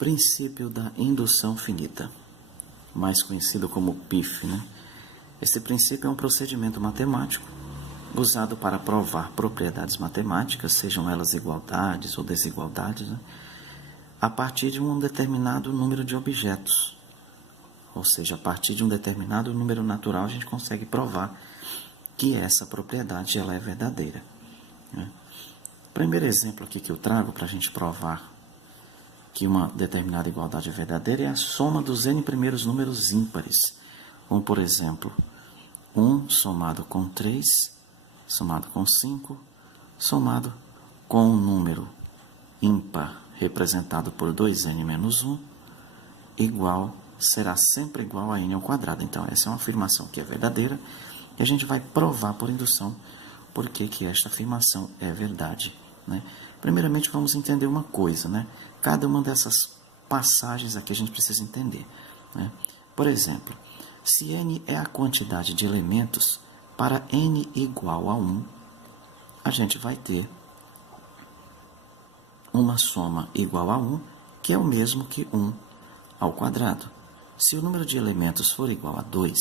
Princípio da indução finita, mais conhecido como PIF, né? Esse princípio é um procedimento matemático usado para provar propriedades matemáticas, sejam elas igualdades ou desigualdades, né? A partir de um determinado número de objetos. Ou seja, a partir de um determinado número natural, a gente consegue provar que essa propriedade ela é verdadeira, né? O primeiro exemplo aqui que eu trago para a gente provar que uma determinada igualdade é verdadeira é a soma dos n primeiros números ímpares, como por exemplo, 1 somado com 3, somado com 5, somado com um número ímpar representado por 2n menos 1, será sempre igual a n ao quadrado. Então, essa é uma afirmação que é verdadeira e a gente vai provar por indução por que esta afirmação é verdade, né? Primeiramente, vamos entender uma coisa, né? Cada uma dessas passagens aqui a gente precisa entender, né? Por exemplo, se n é a quantidade de elementos para n igual a 1, a gente vai ter uma soma igual a 1, que é o mesmo que 1 ao quadrado. Se o número de elementos for igual a 2,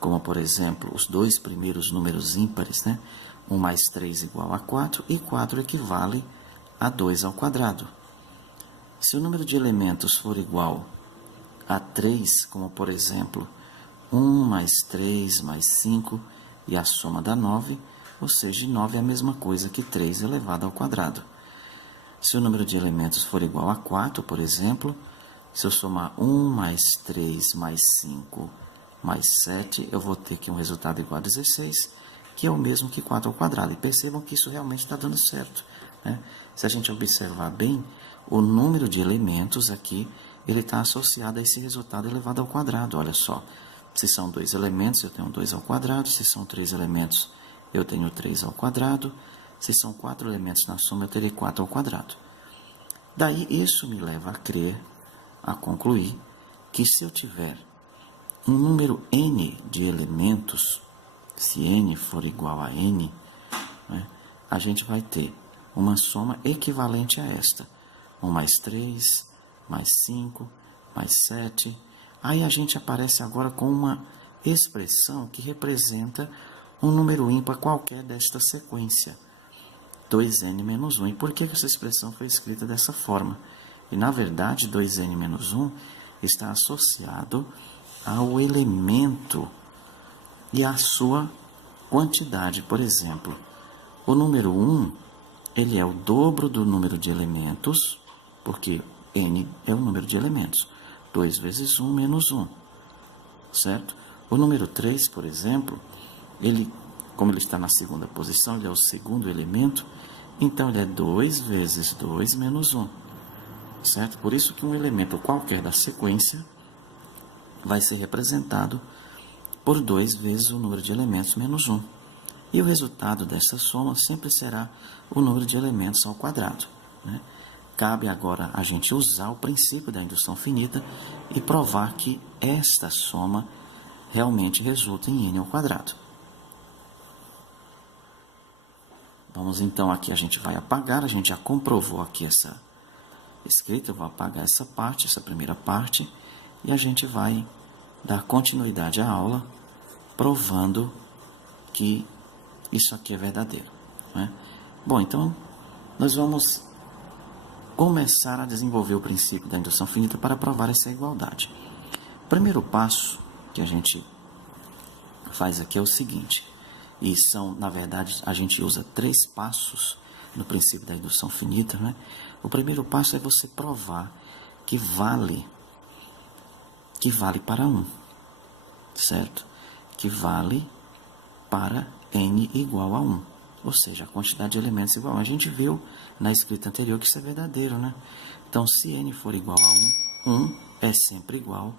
como por exemplo os dois primeiros números ímpares, né? 1 mais 3 igual a 4, e 4 equivale a 2 ao quadrado. Se o número de elementos for igual a 3, como por exemplo 1 mais 3 mais 5, e a soma dá 9, ou seja, 9 é a mesma coisa que 3 elevado ao quadrado. Se o número de elementos for igual a 4, por exemplo, se eu somar 1 mais 3 mais 5 mais 7, eu vou ter aqui um resultado igual a 16, que é o mesmo que 4 ao quadrado. E percebam que isso realmente está dando certo, né? Se a gente observar bem, o número de elementos aqui, ele está associado a esse resultado elevado ao quadrado. Olha só, se são 2 elementos, eu tenho 2 ao quadrado. Se são 3 elementos, eu tenho 3 ao quadrado. Se são 4 elementos na soma, eu terei 4 ao quadrado. Daí, isso me leva a crer, a concluir, que se eu tiver um número n de elementos, se n for igual a n, né, a gente vai ter uma soma equivalente a esta. 1 mais 3, mais 5, mais 7. Aí a gente aparece agora com uma expressão que representa um número ímpar qualquer desta sequência. 2n menos 1. E por que essa expressão foi escrita dessa forma? E, na verdade, 2n menos 1 está associado ao elemento e à sua quantidade. Por exemplo, o número 1, ele é o dobro do número de elementos, porque n é o número de elementos. 2 vezes 1 menos 1, certo? O número 3, por exemplo, como ele está na segunda posição, ele é o segundo elemento, então ele é 2 vezes 2 menos 1, certo? Por isso que um elemento qualquer da sequência vai ser representado por 2 vezes o número de elementos menos 1. E o resultado dessa soma sempre será o número de elementos ao quadrado, né? Cabe agora a gente usar o princípio da indução finita e provar que esta soma realmente resulta em n ao quadrado. Vamos então aqui, a gente vai apagar, a gente já comprovou aqui essa escrita, eu vou apagar essa parte, essa primeira parte, e a gente vai dar continuidade à aula, provando que isso aqui é verdadeiro, né? Bom, então, nós vamos começar a desenvolver o princípio da indução finita para provar essa igualdade. O primeiro passo que a gente faz aqui é o seguinte, e na verdade, a gente usa 3 passos no princípio da indução finita, né? O primeiro passo é você provar que vale para 1, certo? Que vale para n igual a 1, ou seja, a quantidade de elementos igual a 1. A gente viu na escrita anterior que isso é verdadeiro, né? Então, se n for igual a 1, 1 é sempre igual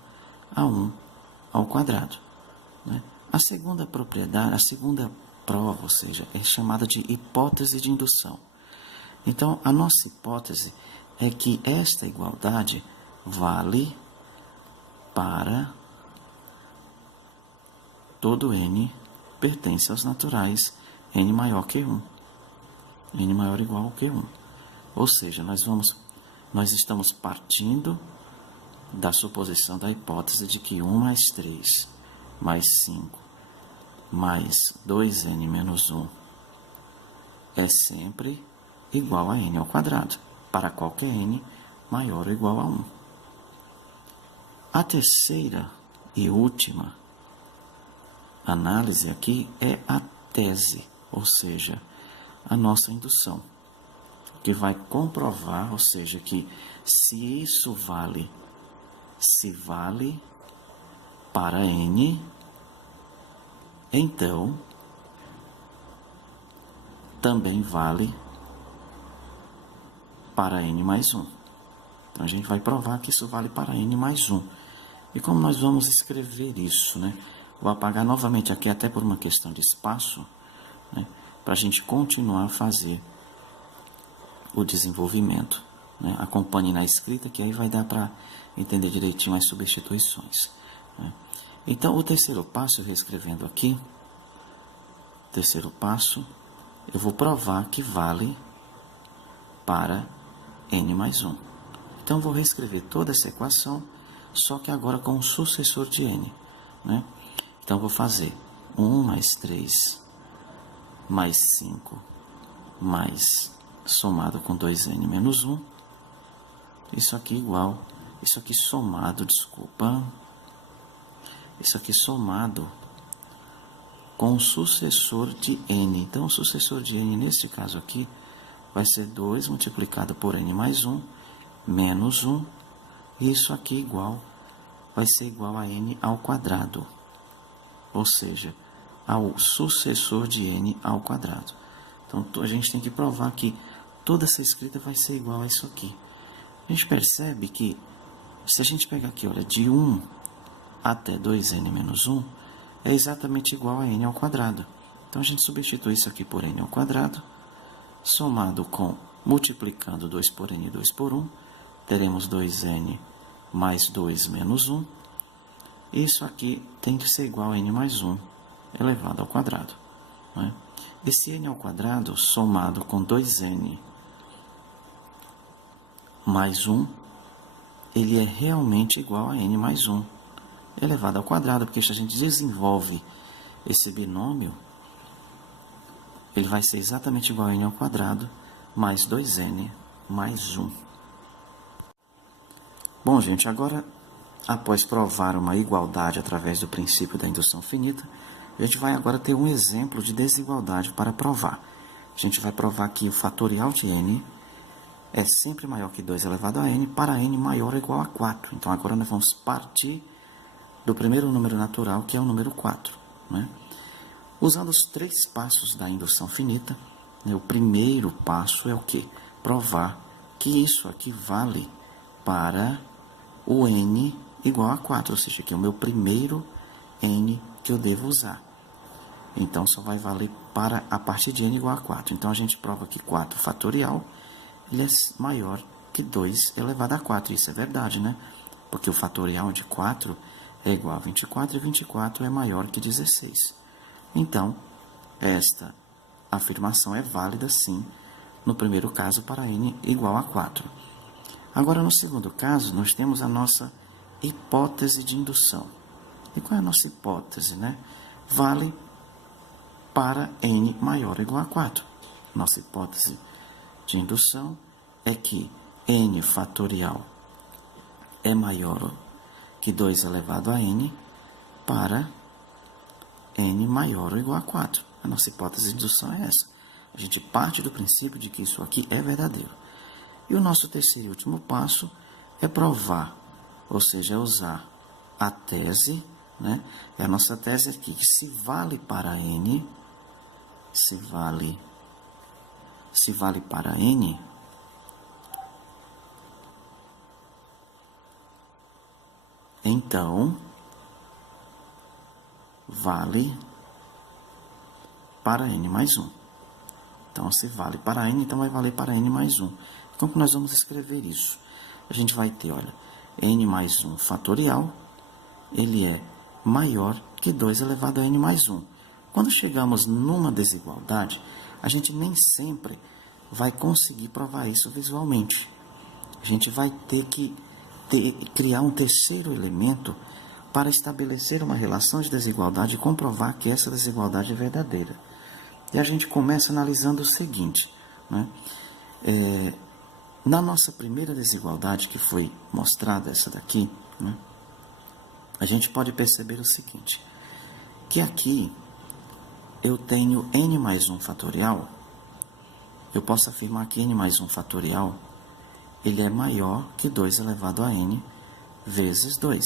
a 1 ao quadrado, né? A segunda propriedade, a segunda prova, ou seja, é chamada de hipótese de indução. Então, a nossa hipótese é que esta igualdade vale para todo n pertence aos naturais n maior que 1. N maior ou igual que 1. Ou seja, nós vamos nós estamos partindo da suposição da hipótese de que 1 mais 3 mais 5 mais 2n menos 1 é sempre igual a n ao quadrado, para qualquer n maior ou igual a 1. A terceira e última análise aqui é a tese, ou seja, a nossa indução, que vai comprovar, ou seja, que se isso vale para n, então também vale para n mais 1. Então a gente vai provar que isso vale para n mais 1. E como nós vamos escrever isso, né? Vou apagar novamente aqui, até por uma questão de espaço, né? Para a gente continuar a fazer o desenvolvimento, né? Acompanhe na escrita, que aí vai dar para entender direitinho as substituições, né? Então, o terceiro passo, reescrevendo aqui, terceiro passo, eu vou provar que vale para n mais 1. Então, vou reescrever toda essa equação, só que agora com o sucessor de n, né? Então, vou fazer 1 mais 3 mais 5 mais somado com 2n menos 1. Isso aqui igual, isso aqui somado, desculpa. Isso aqui somado com o sucessor de n. Então, o sucessor de n, neste caso aqui, vai ser 2 multiplicado por n mais 1, menos 1. E isso aqui igual, vai ser igual a n ao quadrado. Ou seja, ao sucessor de n ao quadrado. Então, a gente tem que provar que toda essa escrita vai ser igual a isso aqui. A gente percebe que, se a gente pegar aqui, olha, de 1 até 2n menos 1, é exatamente igual a n ao quadrado. Então, a gente substitui isso aqui por n ao quadrado, somado com, multiplicando 2 por n e 2 por 1, teremos 2n mais 2 menos 1. Isso aqui tem que ser igual a n mais 1 elevado ao quadrado, né? Esse n ao quadrado somado com 2n mais 1, ele é realmente igual a n mais 1 elevado ao quadrado, porque se a gente desenvolve esse binômio, ele vai ser exatamente igual a n ao quadrado mais 2n mais 1. Bom, gente, agora, após provar uma igualdade através do princípio da indução finita, a gente vai agora ter um exemplo de desigualdade para provar. A gente vai provar que o fatorial de n é sempre maior que 2 elevado a n para n maior ou igual a 4. Então, agora nós vamos partir do primeiro número natural, que é o número 4, né? Usando os 3 passos da indução finita, né, o primeiro passo é o quê? Provar que isso aqui vale para o n igual a 4, ou seja, que é o meu primeiro n que eu devo usar. Então, só vai valer para a partir de n igual a 4. Então, a gente prova que 4 fatorial ele é maior que 2 elevado a 4. Isso é verdade, né? Porque o fatorial de 4 é igual a 24 e 24 é maior que 16. Então, esta afirmação é válida, sim, no primeiro caso para n igual a 4. Agora, no segundo caso, nós temos a nossa hipótese de indução. E qual é a nossa hipótese, né? Vale para n maior ou igual a 4. Nossa hipótese de indução é que n fatorial é maior que 2 elevado a n para n maior ou igual a 4. A nossa hipótese de indução é essa. A gente parte do princípio de que isso aqui é verdadeiro. E o nosso terceiro e último passo é provar, ou seja, é usar a tese, né? E a nossa tese aqui, que se vale para n, se vale para n, então vale para n mais 1. Então, se vale para n, então vai valer para n mais 1. Como que nós vamos escrever isso? A gente vai ter, olha, n mais 1 fatorial, ele é maior que 2 elevado a n mais 1. Quando chegamos numa desigualdade, a gente nem sempre vai conseguir provar isso visualmente. gente vai ter que criar um terceiro elemento para estabelecer uma relação de desigualdade e comprovar que essa desigualdade é verdadeira. E a gente começa analisando o seguinte, né? Na nossa primeira desigualdade, que foi mostrada, essa daqui, né? A gente pode perceber o seguinte, que aqui eu tenho n mais 1 fatorial, eu posso afirmar que n mais 1 fatorial, ele é maior que 2 elevado a n vezes 2.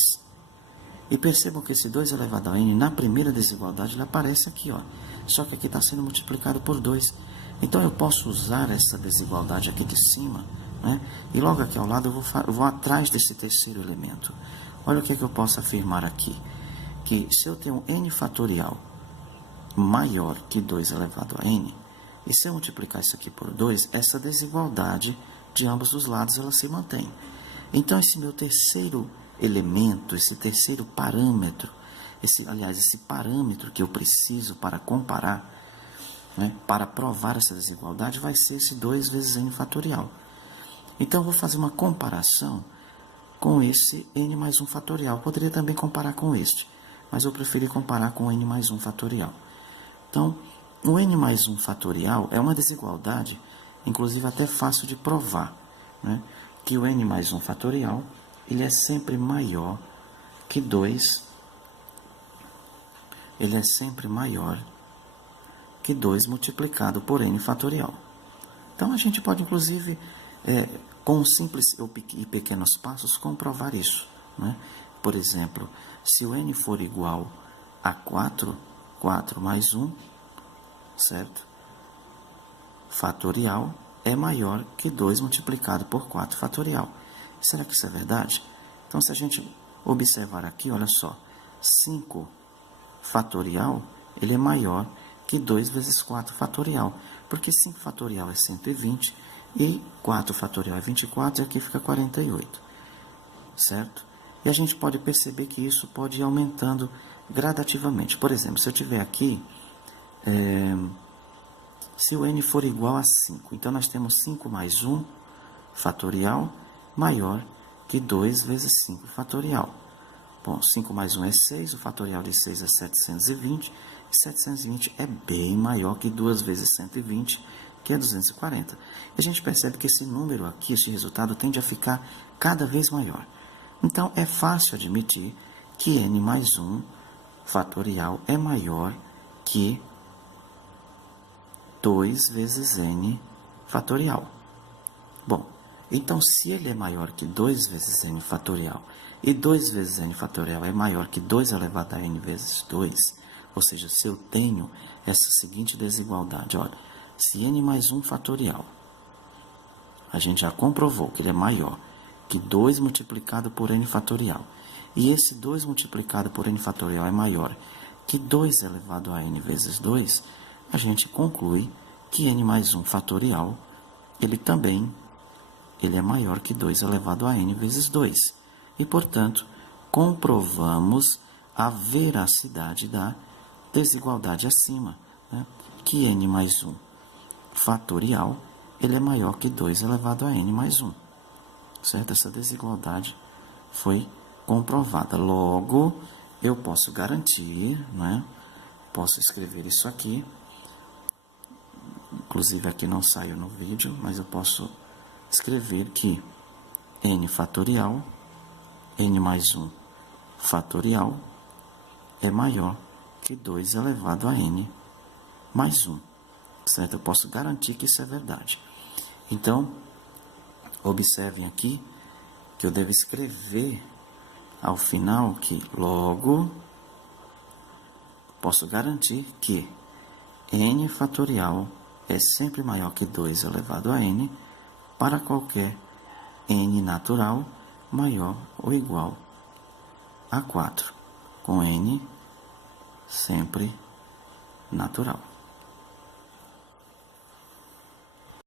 E percebam que esse 2 elevado a n, na primeira desigualdade, ele aparece aqui, ó. Só que aqui está sendo multiplicado por 2. Então, eu posso usar essa desigualdade aqui de cima, né? E logo aqui ao lado eu vou atrás desse terceiro elemento. Olha o que eu posso afirmar aqui. Que se eu tenho n fatorial maior que 2 elevado a n, e se eu multiplicar isso aqui por 2, essa desigualdade de ambos os lados ela se mantém. Então, esse meu terceiro elemento, esse terceiro parâmetro, esse parâmetro que eu preciso para comparar, né, para provar essa desigualdade, vai ser esse 2 vezes n fatorial. Então, eu vou fazer uma comparação com esse n mais 1 fatorial. Eu poderia também comparar com este, mas eu preferi comparar com n mais 1 fatorial. Então, o n mais 1 fatorial é uma desigualdade, inclusive até fácil de provar, né, que o n mais 1 fatorial ele é sempre maior que 2, ele é sempre maior que 2 multiplicado por n fatorial. Então, a gente pode, inclusive, com simples e pequenos passos, comprovar isso, né? Por exemplo, se o n for igual a 4, 4 mais 1, certo? Fatorial é maior que 2 multiplicado por 4 fatorial. Será que isso é verdade? Então, se a gente observar aqui, olha só, 5 fatorial, ele é maior que 2 vezes 4 fatorial, porque 5 fatorial é 120 e 4 fatorial é 24, e aqui fica 48, certo? E a gente pode perceber que isso pode ir aumentando gradativamente. Por exemplo, se eu tiver aqui, se o n for igual a 5, então nós temos 5 mais 1 fatorial maior que 2 vezes 5 fatorial. Bom, 5 mais 1 é 6, o fatorial de 6 é 720, e 720 é bem maior que 2 vezes 120, que é 240. E a gente percebe que esse número aqui, esse resultado, tende a ficar cada vez maior. Então, é fácil admitir que n mais 1 fatorial é maior que 2 vezes n fatorial. Bom, então, se ele é maior que 2 vezes n fatorial, e 2 vezes n fatorial é maior que 2 elevado a n vezes 2, ou seja, se eu tenho essa seguinte desigualdade, olha, se n mais 1 fatorial, a gente já comprovou que ele é maior que 2 multiplicado por n fatorial, e esse 2 multiplicado por n fatorial é maior que 2 elevado a n vezes 2, a gente conclui que n mais 1 fatorial, ele é maior que 2 elevado a n vezes 2. E, portanto, comprovamos a veracidade da desigualdade acima, né? Que n mais 1 fatorial, ele é maior que 2 elevado a n mais 1. Certo? Essa desigualdade foi comprovada. Logo, eu posso garantir, né? Posso escrever isso aqui. Inclusive, aqui não saiu no vídeo, mas eu posso escrever que n fatorial, n mais 1 fatorial, é maior que 2 elevado a n mais 1. Certo? Eu posso garantir que isso é verdade. Então, observem aqui que eu devo escrever ao final que, logo, posso garantir que n fatorial é sempre maior que 2 elevado a n para qualquer n natural maior ou igual a 4, com n sempre natural.